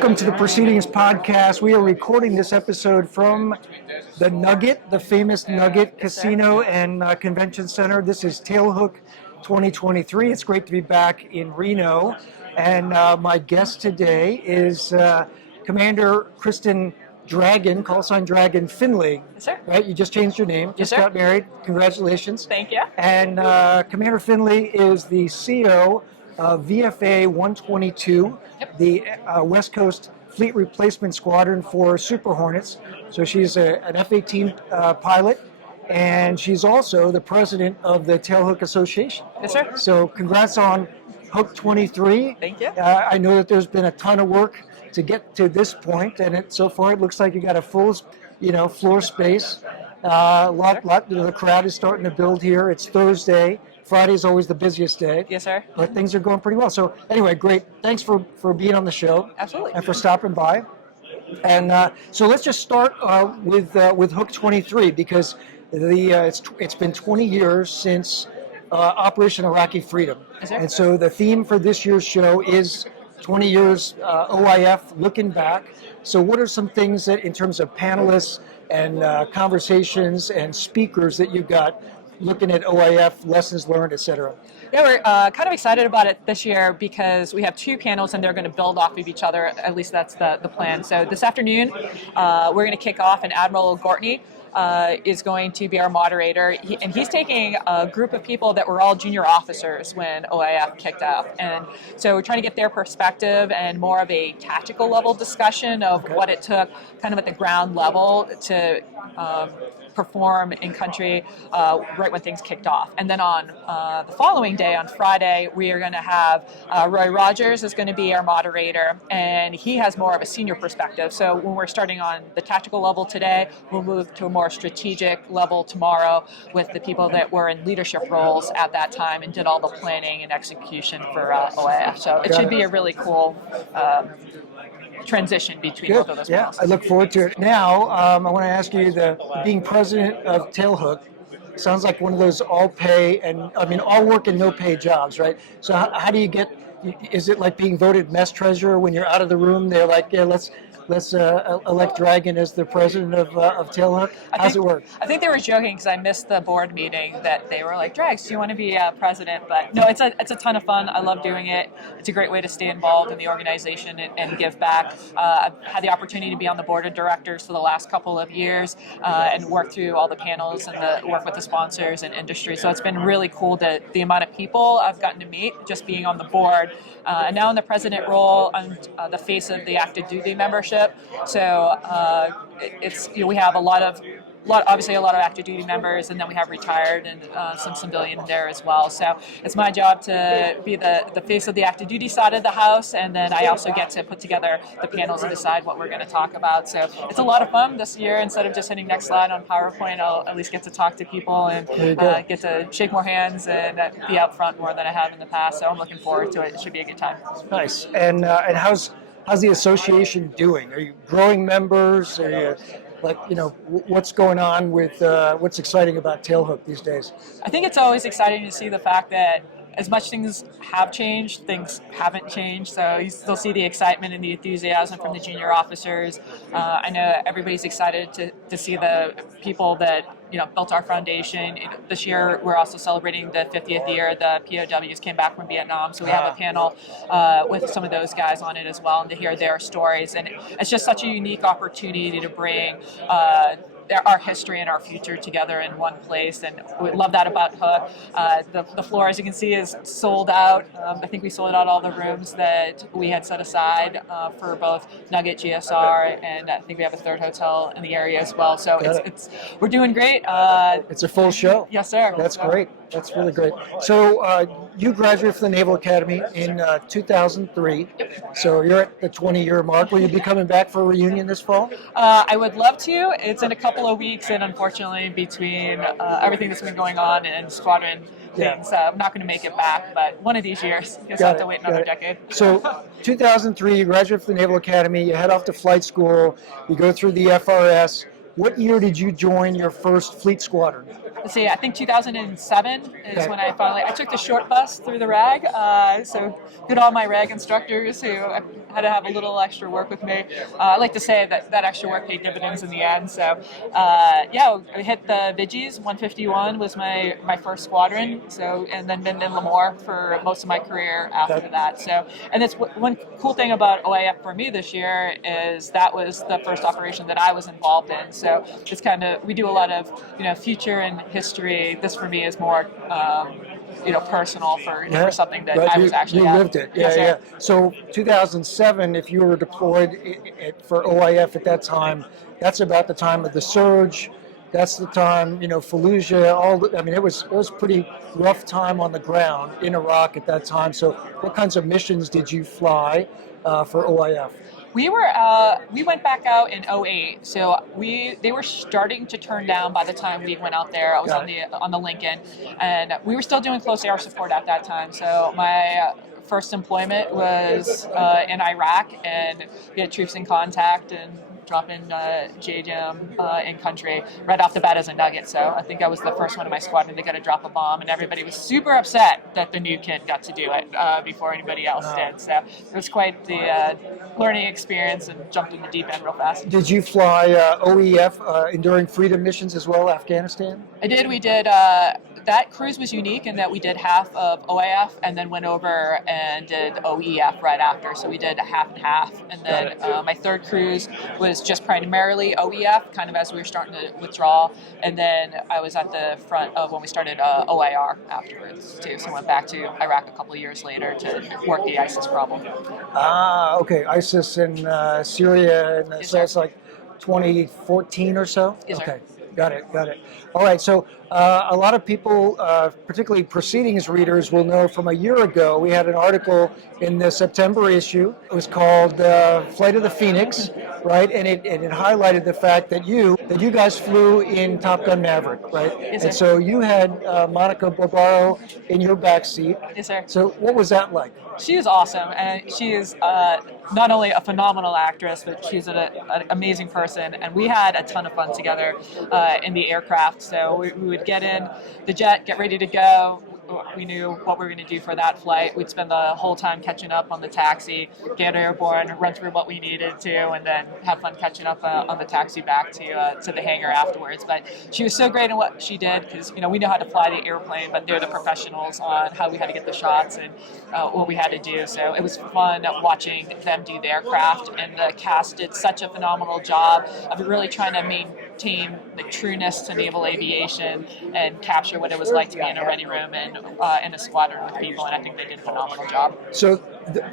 Welcome to the Proceedings Podcast. We are recording this episode from the Nugget, the famous Nugget Casino and Convention Center. This is Tailhook 2023. It's great to be back in Reno. And my guest today is Commander Kristen Dragon, call sign Dragon Findlay. Yes, sir. Right? You just changed your name. Yes, just got married. Congratulations. Thank you. And Commander Findlay is the CO of VFA 122, the West Coast Fleet Replacement Squadron for Super Hornets. So she's an F-18 pilot, and she's also the president of the Tailhook Association. Yes, sir. So congrats on Hook 23. Thank you. I know that there's been a ton of work to get to this point, and so far it looks like you got a full, floor space. The crowd is starting to build here. It's Thursday. Friday is always the busiest day. Yes, sir. But things are going pretty well. So anyway, great. Thanks for being on the show. Absolutely. And for stopping by. And so let's just start with Hook 23 because it's been 20 years since Operation Iraqi Freedom. Yes, sir. And so the theme for this year's show is 20 years OIF looking back. So what are some things that in terms of panelists and conversations and speakers that you've got looking at OIF, lessons learned, et cetera? Yeah, we're kind of excited about it this year because we have two panels and they're going to build off of each other. At least that's the plan. So this afternoon, we're going to kick off, and Admiral Gortney is going to be our moderator. He's taking a group of people that were all junior officers when OIF kicked off. And so we're trying to get their perspective and more of a tactical level discussion of what it took kind of at the ground level to perform in country right when things kicked off. And then on the following day, on Friday, we are going to have Roy Rogers is going to be our moderator, and he has more of a senior perspective. So when we're starting on the tactical level today, we'll move to a more strategic level tomorrow with the people that were in leadership roles at that time and did all the planning and execution for OIF. So it should be a really cool transition between both of those panels. I look forward to it. Now, I want to ask you, being president of Tailhook sounds like one of those all work and no pay jobs, right? So how do you get? Is it like being voted mess treasurer when you're out of the room? They're like, yeah, let's elect Dragon as the president of Tailhook. How's it work? I think they were joking because I missed the board meeting that they were like, Drags, do you want to be president? But no, it's a ton of fun. I love doing it. It's a great way to stay involved in the organization and give back. I've had the opportunity to be on the board of directors for the last couple of years and work through all the panels and work with the sponsors and industry. So it's been really cool the amount of people I've gotten to meet just being on the board. And now in the president role, I'm the face of the active duty membership. So we have obviously a lot of active duty members, and then we have retired and some civilian there as well. So it's my job to be the face of the active duty side of the house, and then I also get to put together the panels and decide what we're going to talk about. So it's a lot of fun this year. Instead of just hitting next slide on PowerPoint, I'll at least get to talk to people and get to shake more hands and be out front more than I have in the past. So I'm looking forward to it. It should be a good time. Nice. And how's the association doing? Are you growing members? Are you, what's going on with what's exciting about Tailhook these days? I think it's always exciting to see the fact that as much things have changed, things haven't changed. So you still see the excitement and the enthusiasm from the junior officers. I know everybody's excited to see the people that built our foundation. This year, we're also celebrating the 50th year. The POWs came back from Vietnam, so we have a panel with some of those guys on it as well, and to hear their stories. And it's just such a unique opportunity to bring our history and our future together in one place, and we love that about Hook. The floor, as you can see, is sold out. I think we sold out all the rooms that we had set aside for both Nugget, GSR, and I think we have a third hotel in the area as well. So we're doing great. It's a full show. Yes, sir. That's great. That's really great. So you graduated from the Naval Academy in 2003. So you're at the 20-year mark. Will you be coming back for a reunion this fall? I would love to. It's in a couple of weeks, and unfortunately, between everything that's been going on and Squadron things, I'm not going to make it back. But one of these years, I guess I'll have to wait another decade. So 2003, you graduate from the Naval Academy. You head off to flight school. You go through the FRS. What year did you join your first fleet squadron? let's see, I think 2007 is when I took the short bus through the RAG. So good on my RAG instructors who had to have a little extra work with me. I like to say that extra work paid dividends in the end. So yeah, I hit the Vigies. 151 was my first squadron. So, and then been in Lemoore for most of my career after that. So, and that's one cool thing about OIF for me this year is that was the first operation that I was involved in. So it's kind of, we do a lot of, future and history. This for me is more, personal for something that I was actually you lived it. Yeah. So 2007, if you were deployed for OIF at that time, that's about the time of the surge. That's the time, Fallujah. It was pretty rough time on the ground in Iraq at that time. So what kinds of missions did you fly for OIF? We went back out in 2008, so they were starting to turn down by the time we went out there. I was on the Lincoln, and we were still doing close air support at that time. So my first employment was in Iraq, and we had troops in contact and dropping JDAM in country right off the bat as a nugget. So I think I was the first one in my squadron to get to drop a bomb, and everybody was super upset that the new kid got to do it before anybody else did. So it was quite the learning experience and jumped in the deep end real fast. Did you fly OEF Enduring Freedom missions as well, Afghanistan? I did. We did. That cruise was unique in that we did half of OIF and then went over and did OEF right after. So we did half and half. And then my third cruise was just primarily OEF, kind of as we were starting to withdraw. And then I was at the front of when we started OIR afterwards too. So I went back to Iraq a couple of years later to work the ISIS problem. Okay. ISIS in Syria, and so it's like 2014 or so? Yes, okay. sir. Got it. All right, so a lot of people, particularly Proceedings readers, will know from a year ago, we had an article in the September issue. It was called Flight of the Phoenix, right? And it highlighted the fact that you guys flew in Top Gun Maverick, right? Yes, sir. And so you had Monica Barbaro in your backseat. Yes, sir. So what was that like? She is awesome, and she is not only a phenomenal actress, but she's an amazing person. And we had a ton of fun together in the aircraft. So we would get in the jet, get ready to go. We knew what we were going to do for that flight. We'd spend the whole time catching up on the taxi, get airborne, run through what we needed to, and then have fun catching up on the taxi back to the hangar afterwards. But she was so great in what she did because we know how to fly the airplane, but they're the professionals on how we had to get the shots and what we had to do. So it was fun watching them do their craft, and the cast did such a phenomenal job of really trying to maintain the trueness to naval aviation and capture what it was like to be in a ready room and in a squadron with people, and I think they did a phenomenal job. So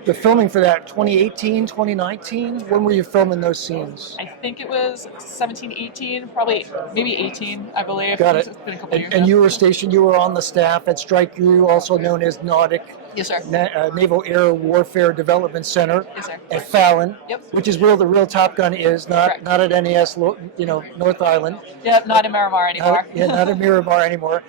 the filming for that, 2018, 2019, when were you filming those scenes? I think it was 17, 18, probably maybe 18, I believe. Got it. It's been a couple years And now. you were stationed, you were on the staff at Strike Crew, also known as Nordic. Yes, sir. Naval Air Warfare Development Center. Yes, sir. At Fallon. Yep. Which is where the real Top Gun is, not at NAS, North Island. Yeah, not in Miramar anymore. Not in Miramar anymore.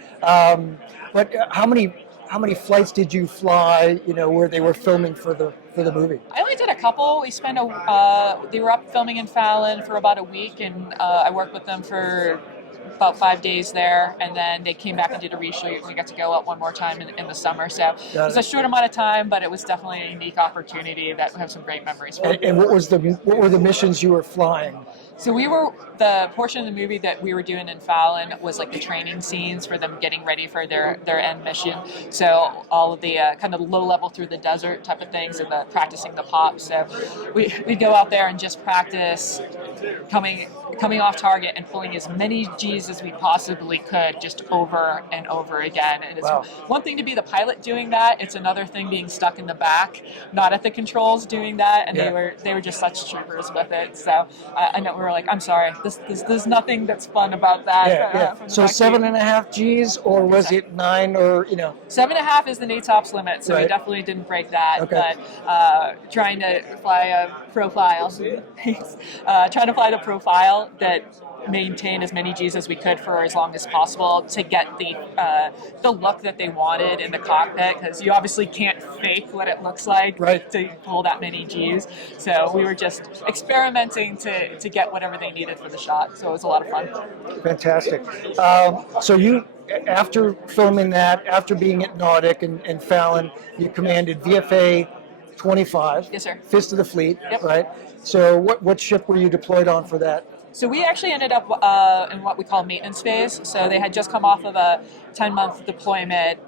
But how many flights did you fly? Where they were filming for the movie? I only did a couple. We spent they were up filming in Fallon for about a week, and I worked with them for about 5 days there, and then they came back and did a reshoot. We got to go out one more time in the summer. So it was a short amount of time, but it was definitely a unique opportunity that we have some great memories from. And what were the missions you were flying? So the portion of the movie that we were doing in Fallon was like the training scenes for them getting ready for their end mission. So all of the kind of low level through the desert type of things and the practicing the pops. So we'd go out there and just practice coming off target and pulling as many G's as we possibly could just over and over again. And it's one thing to be the pilot doing that. It's another thing being stuck in the back, not at the controls doing that. And they were just such troopers with it. So I know we were like, I'm sorry, there's nothing that's fun about that. So 7.5 G's, or was it 9, or 7.5 is the NATOPS limit, so we definitely didn't break that. Okay. But trying to fly a profile, trying to fly the profile that maintain as many Gs as we could for as long as possible to get the look that they wanted in the cockpit, because you obviously can't fake what it looks like to pull that many Gs. So we were just experimenting to get whatever they needed for the shot. So it was a lot of fun. Fantastic. So you, after filming that, after being at Nordic and Fallon, you commanded VFA 25. Yes, sir. Fist of the Fleet, Yep. right? So what ship were you deployed on for that? So we actually ended up in what we call maintenance phase. So they had just come off of a 10-month deployment.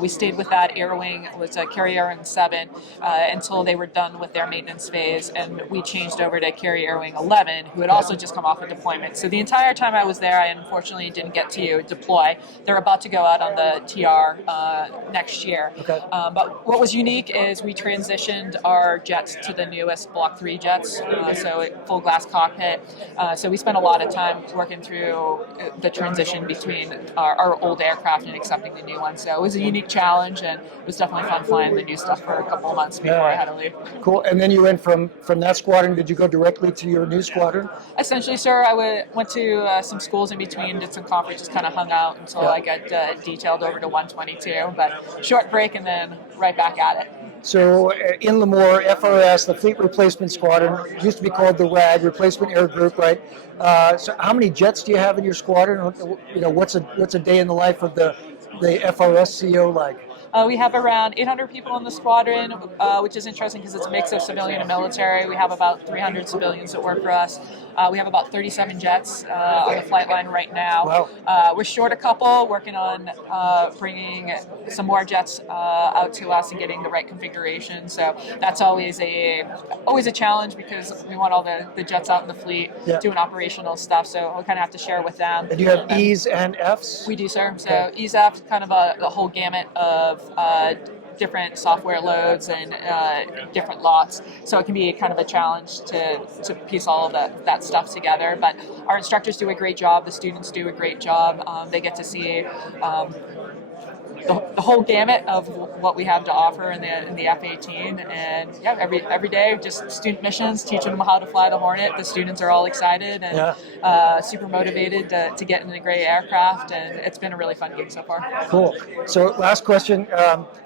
We stayed with that air wing. It was a Carrier Air Wing 7 until they were done with their maintenance phase, and we changed over to Carrier Air Wing 11, who had also just come off a deployment. So the entire time I was there, I unfortunately didn't get to deploy. They're about to go out on the TR next year. Okay. But what was unique is we transitioned our jets to the newest Block 3 jets, so full glass cockpit. So we spent a lot of time working through the transition between our old aircraft and accepting the new one. So it was a unique challenge, and it was definitely fun flying the new stuff for a couple of months before I had to leave. Cool. And then you went from that squadron, did you go directly to your new squadron? Essentially, sir, I went to some schools in between, did some conferences, kind of hung out until I got detailed over to 122. But short break and then right back at it. So in Lemoore, FRS, the Fleet Replacement Squadron, used to be called the RAG, Replacement Air Group, right? So how many jets do you have in your squadron? You know, what's a day in the life of the FRS CO like? We have around 800 people in the squadron, which is interesting because it's a mix of civilian and military. We have about 300 civilians that work for us. We have about 37 jets on the flight line right now. Wow. We're short a couple, working on bringing some more jets out to us and getting the right configuration. So that's always a challenge because we want all the jets out in the fleet doing operational stuff. So we kind of have to share with them. And do you have E's and F's? We do, sir. So E's, F's, kind of a whole gamut of different software loads and different lots. So it can be kind of a challenge to piece all of that stuff together. But our instructors do a great job. The students do a great job. They get to see the whole gamut of what we have to offer in the F-18, and every day just student missions, teaching them how to fly the Hornet. The students are all excited and super motivated to get in the gray aircraft, and it's been a really fun gig so far. Cool. So last question.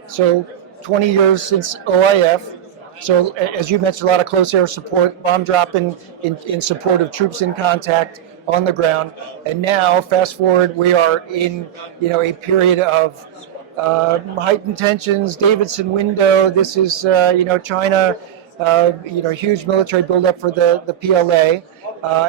So 20 years since OIF. So as you mentioned, a lot of close air support, bomb dropping in support of troops in contact on the ground, and now fast forward, we are in a period of heightened tensions. Davidson window. This is China. Huge military buildup for the PLA,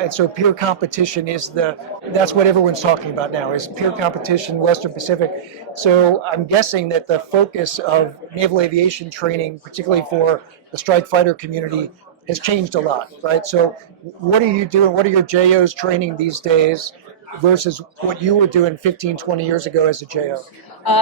and so peer competition that's what everyone's talking about now, is peer competition, Western Pacific. So I'm guessing that the focus of naval aviation training, particularly for the strike fighter community, has changed a lot, right? So what are you doing? What are your JOs training these days versus what you were doing 15, 20 years ago as a JO?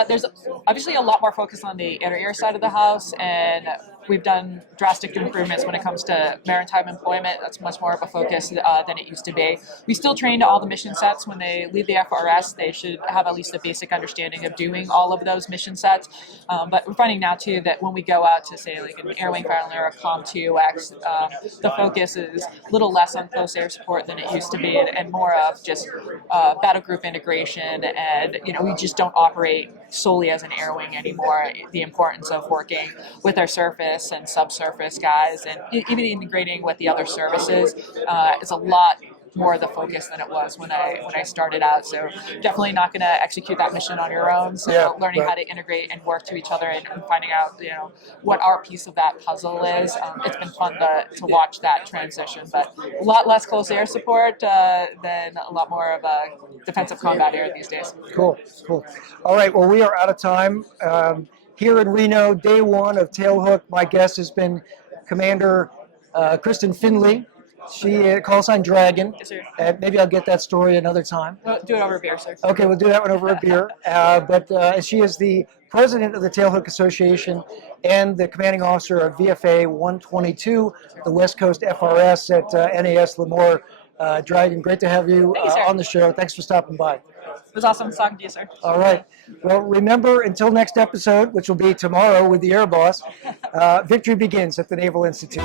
There's obviously a lot more focus on the air side of the house, and we've done drastic improvements when it comes to maritime employment. That's much more of a focus than it used to be. We still train all the mission sets. When they leave the FRS, they should have at least a basic understanding of doing all of those mission sets. But we're finding now, too, that when we go out to, say, like an Air Wing Fighter or a COM-2X, the focus is a little less on close air support than it used to be, and more of just battle group integration. And, we just don't operate solely as an air wing anymore. The importance of working with our surface and subsurface guys, and even integrating with the other services is a lot more of the focus than it was when I started out. So definitely not going to execute that mission on your own. So learning how to integrate and work to each other and finding out what our piece of that puzzle is. It's been fun to watch that transition, but a lot less close air support than a lot more of a defensive combat air these days. Cool. All right, well, we are out of time. Here in Reno, day one of Tailhook, my guest has been Commander Kristen Findlay. She call sign Dragon. Yes, sir. Maybe I'll get that story another time. We'll do it over a beer, sir. Okay, we'll do that one over a beer. But she is the president of the Tailhook Association and the commanding officer of VFA 122, the West Coast FRS at NAS Lemoore. Dragon, great to have you on the show. Thanks for stopping by. It was awesome talking to you, sir. All right. Well, remember, until next episode, which will be tomorrow with the Air Boss, victory begins at the Naval Institute.